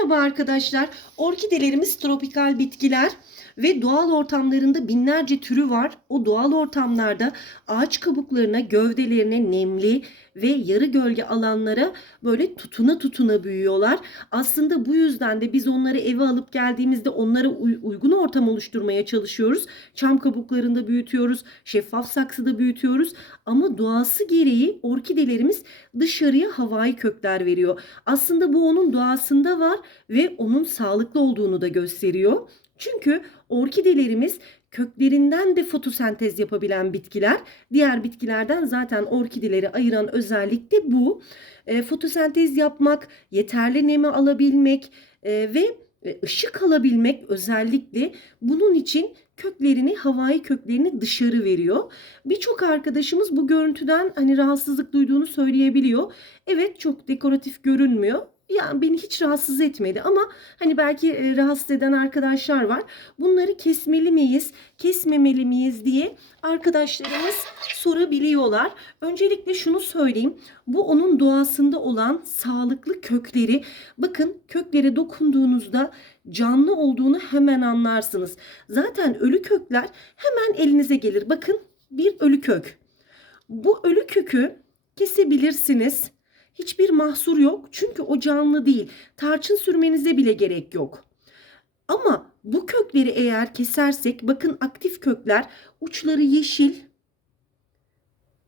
Merhaba arkadaşlar. Orkidelerimiz tropikal bitkiler ve doğal ortamlarında binlerce türü var. O doğal ortamlarda ağaç kabuklarına, gövdelerine nemli ve yarı gölge alanlara böyle tutuna tutuna büyüyorlar. Aslında bu yüzden de biz onları eve alıp geldiğimizde onlara uy- uygun ortam oluşturmaya çalışıyoruz. Çam kabuklarında büyütüyoruz, şeffaf saksıda büyütüyoruz. Ama doğası gereği orkidelerimiz dışarıya havai kökler veriyor. Aslında bu onun doğasında var ve onun sağlıklı olduğunu da gösteriyor. Çünkü orkidelerimiz köklerinden de fotosentez yapabilen bitkiler. Diğer bitkilerden zaten orkideleri ayıran özellik de bu. E, fotosentez yapmak, yeterli nemi alabilmek e, ve e, ışık alabilmek özellikle bunun için köklerini, havai köklerini dışarı veriyor. Birçok arkadaşımız bu görüntüden hani rahatsızlık duyduğunu söyleyebiliyor. Evet çok dekoratif görünmüyor. Yani beni hiç rahatsız etmedi ama hani belki e, rahatsız eden arkadaşlar var. Bunları kesmeli miyiz, kesmemeli miyiz diye arkadaşlarımız sorabiliyorlar. Öncelikle şunu söyleyeyim. Bu onun doğasında olan sağlıklı kökleri. Bakın köklere dokunduğunuzda canlı olduğunu hemen anlarsınız. Zaten ölü kökler hemen elinize gelir. Bakın bir ölü kök. Bu ölü kökü kesebilirsiniz. Hiçbir mahsur yok çünkü o canlı değil. Tarçın sürmenize bile gerek yok. Ama bu kökleri eğer kesersek bakın aktif kökler uçları yeşil.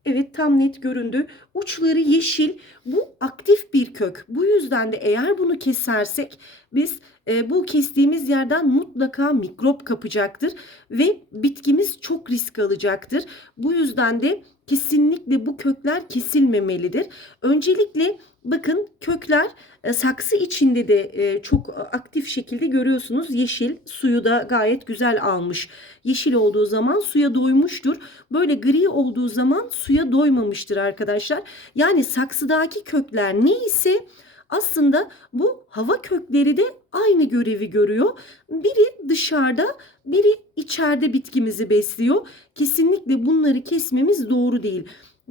Evet tam net göründü. Uçları yeşil. Bu aktif bir kök. Bu yüzden de eğer bunu kesersek biz e, bu kestiğimiz yerden mutlaka mikrop kapacaktır ve bitkimiz çok risk alacaktır. Bu yüzden de kesinlikle bu kökler kesilmemelidir. Öncelikle bakın kökler e, saksı içinde de e, çok aktif şekilde görüyorsunuz. Yeşil suyu da gayet güzel almış. Yeşil olduğu zaman suya doymuştur. Böyle gri olduğu zaman suya doymamıştır arkadaşlar. Yani saksıdaki kökler neyse aslında bu hava kökleri de aynı görevi görüyor. Biri dışarıda, biri içeride bitkimizi besliyor. Kesinlikle bunları kesmemiz doğru değil.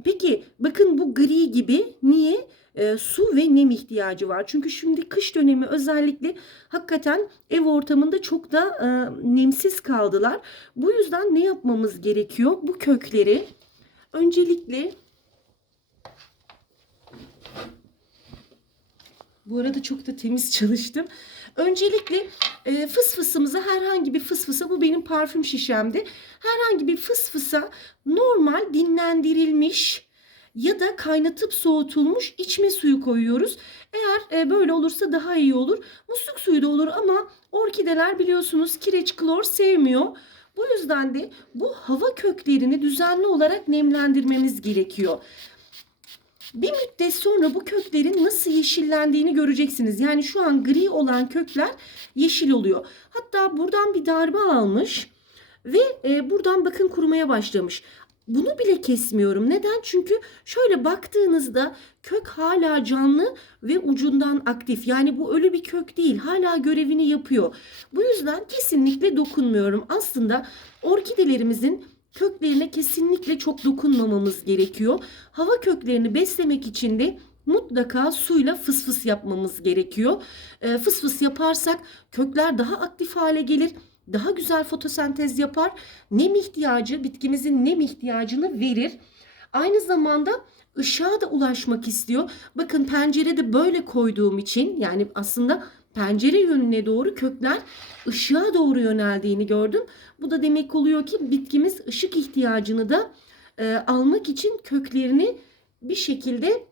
Peki bakın bu gri gibi niye? E, su ve nem ihtiyacı var. Çünkü şimdi kış dönemi özellikle hakikaten ev ortamında çok da e, nemsiz kaldılar. Bu yüzden ne yapmamız gerekiyor? Bu kökleri öncelikle Bu arada çok da temiz çalıştım. Öncelikle e, fısfısımıza herhangi bir fısfısa bu benim parfüm şişemdi. Herhangi bir fısfısa normal dinlendirilmiş ya da kaynatıp soğutulmuş içme suyu koyuyoruz. Eğer e, böyle olursa daha iyi olur. Musluk suyu da olur ama orkideler biliyorsunuz kireç klor sevmiyor. Bu yüzden de bu hava köklerini düzenli olarak nemlendirmemiz gerekiyor. Bir müddet sonra bu köklerin nasıl yeşillendiğini göreceksiniz. Yani şu an gri olan kökler yeşil oluyor. Hatta buradan bir darbe almış ve e, buradan bakın kurumaya başlamış. Bunu bile kesmiyorum. Neden? Çünkü şöyle baktığınızda kök hala canlı ve ucundan aktif. Yani bu ölü bir kök değil. Hala görevini yapıyor. Bu yüzden kesinlikle dokunmuyorum. Aslında orkidelerimizin köklerine kesinlikle çok dokunmamamız gerekiyor. Hava köklerini beslemek için de mutlaka suyla fısfıs yapmamız gerekiyor. E, fısfıs yaparsak kökler daha aktif hale gelir. Daha güzel fotosentez yapar. Nem ihtiyacı, bitkimizin nem ihtiyacını verir. Aynı zamanda ışığa da ulaşmak istiyor. Bakın pencerede böyle koyduğum için yani aslında pencere yönüne doğru kökler ışığa doğru yöneldiğini gördüm. Bu da demek oluyor ki bitkimiz ışık ihtiyacını da e, almak için köklerini bir şekilde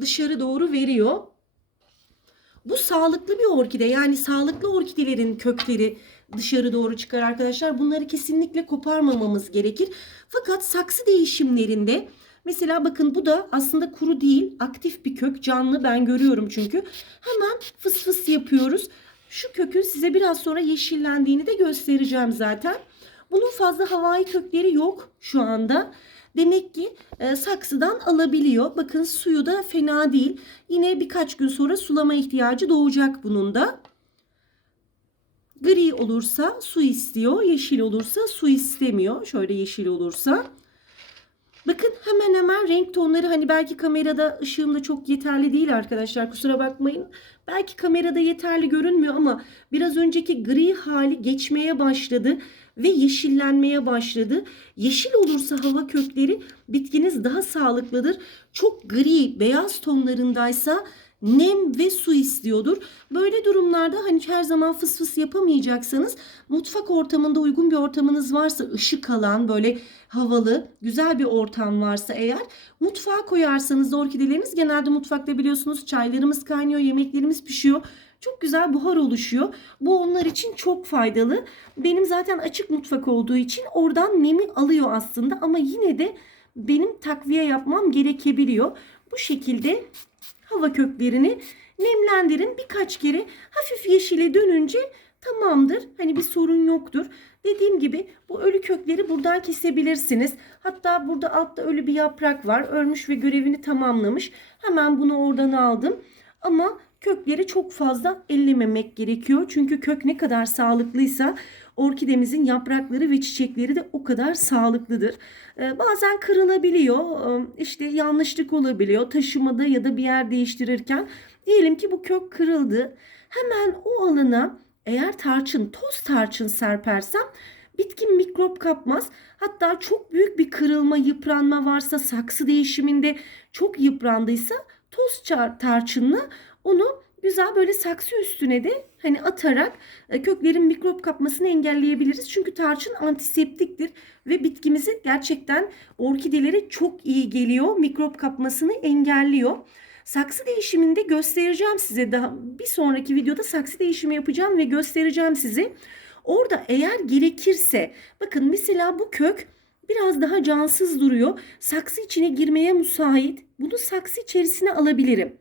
dışarı doğru veriyor. Bu sağlıklı bir orkide. Yani sağlıklı orkidelerin kökleri dışarı doğru çıkar arkadaşlar. Bunları kesinlikle koparmamamız gerekir. Fakat saksı değişimlerinde Mesela bakın bu da aslında kuru değil, aktif bir kök, canlı ben görüyorum çünkü. Hemen fıs fıs yapıyoruz. Şu kökün size biraz sonra yeşillendiğini de göstereceğim zaten. Bunun fazla havai kökleri yok şu anda. Demek ki e, saksıdan alabiliyor. Bakın suyu da fena değil. Yine birkaç gün sonra sulama ihtiyacı doğacak bunun da. Gri olursa su istiyor, yeşil olursa su istemiyor. Şöyle yeşil olursa. Bakın hemen hemen renk tonları hani belki kamerada ışığımda çok yeterli değil arkadaşlar kusura bakmayın. Belki kamerada yeterli görünmüyor ama biraz önceki gri hali geçmeye başladı ve yeşillenmeye başladı. Yeşil olursa hava kökleri bitkiniz daha sağlıklıdır. Çok gri, beyaz tonlarındaysa nem ve su istiyordur. Böyle durumlarda hani her zaman fıs fıs yapamayacaksanız mutfak ortamında uygun bir ortamınız varsa ışık alan böyle havalı güzel bir ortam varsa eğer mutfağa koyarsanız orkideleriniz genelde mutfakta biliyorsunuz çaylarımız kaynıyor yemeklerimiz pişiyor. Çok güzel buhar oluşuyor. Bu onlar için çok faydalı. Benim zaten açık mutfak olduğu için oradan nemi alıyor aslında ama yine de benim takviye yapmam gerekebiliyor. Bu şekilde hava köklerini nemlendirin birkaç kere hafif yeşile dönünce tamamdır. Hani bir sorun yoktur. Dediğim gibi bu ölü kökleri buradan kesebilirsiniz. Hatta burada altta ölü bir yaprak var. Ölmüş ve görevini tamamlamış. Hemen bunu oradan aldım. Ama kökleri çok fazla ellememek gerekiyor. Çünkü kök ne kadar sağlıklıysa orkidemizin yaprakları ve çiçekleri de o kadar sağlıklıdır. Ee, bazen kırılabiliyor, ee, işte yanlışlık olabiliyor taşımada ya da bir yer değiştirirken. Diyelim ki bu kök kırıldı. Hemen o alana eğer tarçın, toz tarçın serpersem bitki mikrop kapmaz. Hatta çok büyük bir kırılma, yıpranma varsa saksı değişiminde çok yıprandıysa toz tarçınla onu güzel böyle saksı üstüne de hani atarak e, köklerin mikrop kapmasını engelleyebiliriz. Çünkü tarçın antiseptiktir ve bitkimizi gerçekten orkidelere çok iyi geliyor. Mikrop kapmasını engelliyor. Saksı değişiminde göstereceğim size daha bir sonraki videoda saksı değişimi yapacağım ve göstereceğim size. Orada eğer gerekirse bakın mesela bu kök biraz daha cansız duruyor. Saksı içine girmeye müsait. Bunu saksı içerisine alabilirim.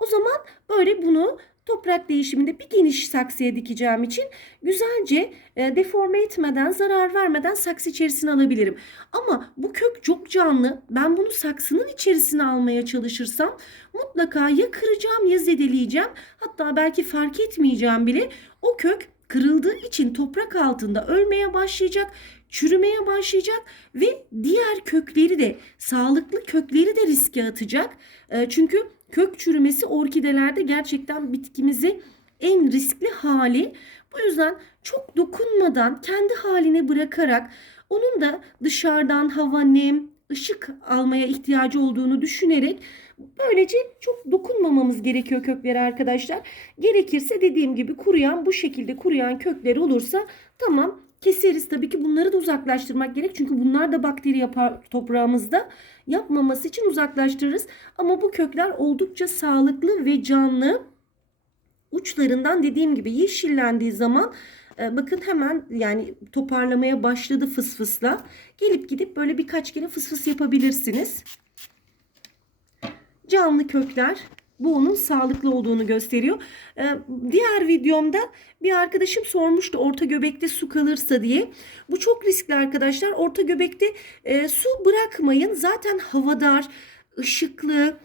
O zaman böyle bunu toprak değişiminde bir geniş saksıya dikeceğim için güzelce e, deforme etmeden, zarar vermeden saksı içerisine alabilirim. Ama bu kök çok canlı. Ben bunu saksının içerisine almaya çalışırsam mutlaka ya kıracağım ya zedeleyeceğim. Hatta belki fark etmeyeceğim bile. O kök kırıldığı için toprak altında ölmeye başlayacak, çürümeye başlayacak ve diğer kökleri de sağlıklı kökleri de riske atacak. E, çünkü kök çürümesi orkidelerde gerçekten bitkimizi en riskli hali. Bu yüzden çok dokunmadan kendi haline bırakarak onun da dışarıdan hava, nem, ışık almaya ihtiyacı olduğunu düşünerek böylece çok dokunmamamız gerekiyor köklere arkadaşlar. Gerekirse dediğim gibi kuruyan bu şekilde kuruyan kökler olursa tamam keseriz. Tabii ki bunları da uzaklaştırmak gerek. Çünkü bunlar da bakteri yapar toprağımızda. Yapmaması için uzaklaştırırız. Ama bu kökler oldukça sağlıklı ve canlı. Uçlarından dediğim gibi yeşillendiği zaman e, bakın hemen yani toparlamaya başladı fıs fısla. Gelip gidip böyle birkaç kere fıs fıs yapabilirsiniz. Canlı kökler bu onun sağlıklı olduğunu gösteriyor. Ee, diğer videomda bir arkadaşım sormuştu orta göbekte su kalırsa diye. Bu çok riskli arkadaşlar. Orta göbekte e, su bırakmayın. Zaten havadar, ışıklı,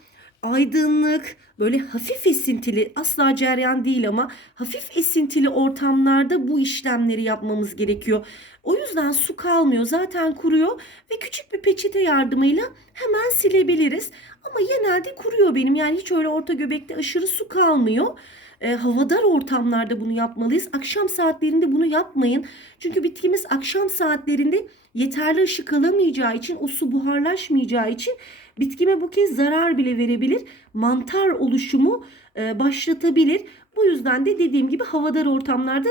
aydınlık, böyle hafif esintili, asla ceryan değil ama hafif esintili ortamlarda bu işlemleri yapmamız gerekiyor. O yüzden su kalmıyor. Zaten kuruyor ve küçük bir peçete yardımıyla hemen silebiliriz. Ama genelde kuruyor benim. Yani hiç öyle orta göbekte aşırı su kalmıyor. E, havadar ortamlarda bunu yapmalıyız. Akşam saatlerinde bunu yapmayın. Çünkü bitkimiz akşam saatlerinde yeterli ışık alamayacağı için o su buharlaşmayacağı için bitkime bu kez zarar bile verebilir. Mantar oluşumu e, başlatabilir. Bu yüzden de dediğim gibi havadar ortamlarda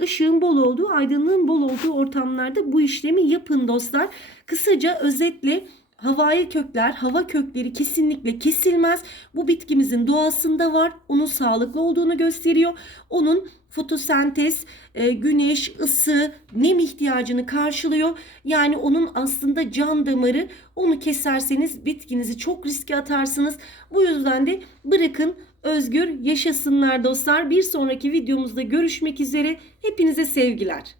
ışığın bol olduğu, aydınlığın bol olduğu ortamlarda bu işlemi yapın dostlar. Kısaca özetle havai kökler, hava kökleri kesinlikle kesilmez. Bu bitkimizin doğasında var. Onun sağlıklı olduğunu gösteriyor. Onun fotosentez, e, güneş, ısı, nem ihtiyacını karşılıyor. Yani onun aslında can damarı. Onu keserseniz bitkinizi çok riske atarsınız. Bu yüzden de bırakın özgür yaşasınlar dostlar. Bir sonraki videomuzda görüşmek üzere. Hepinize sevgiler.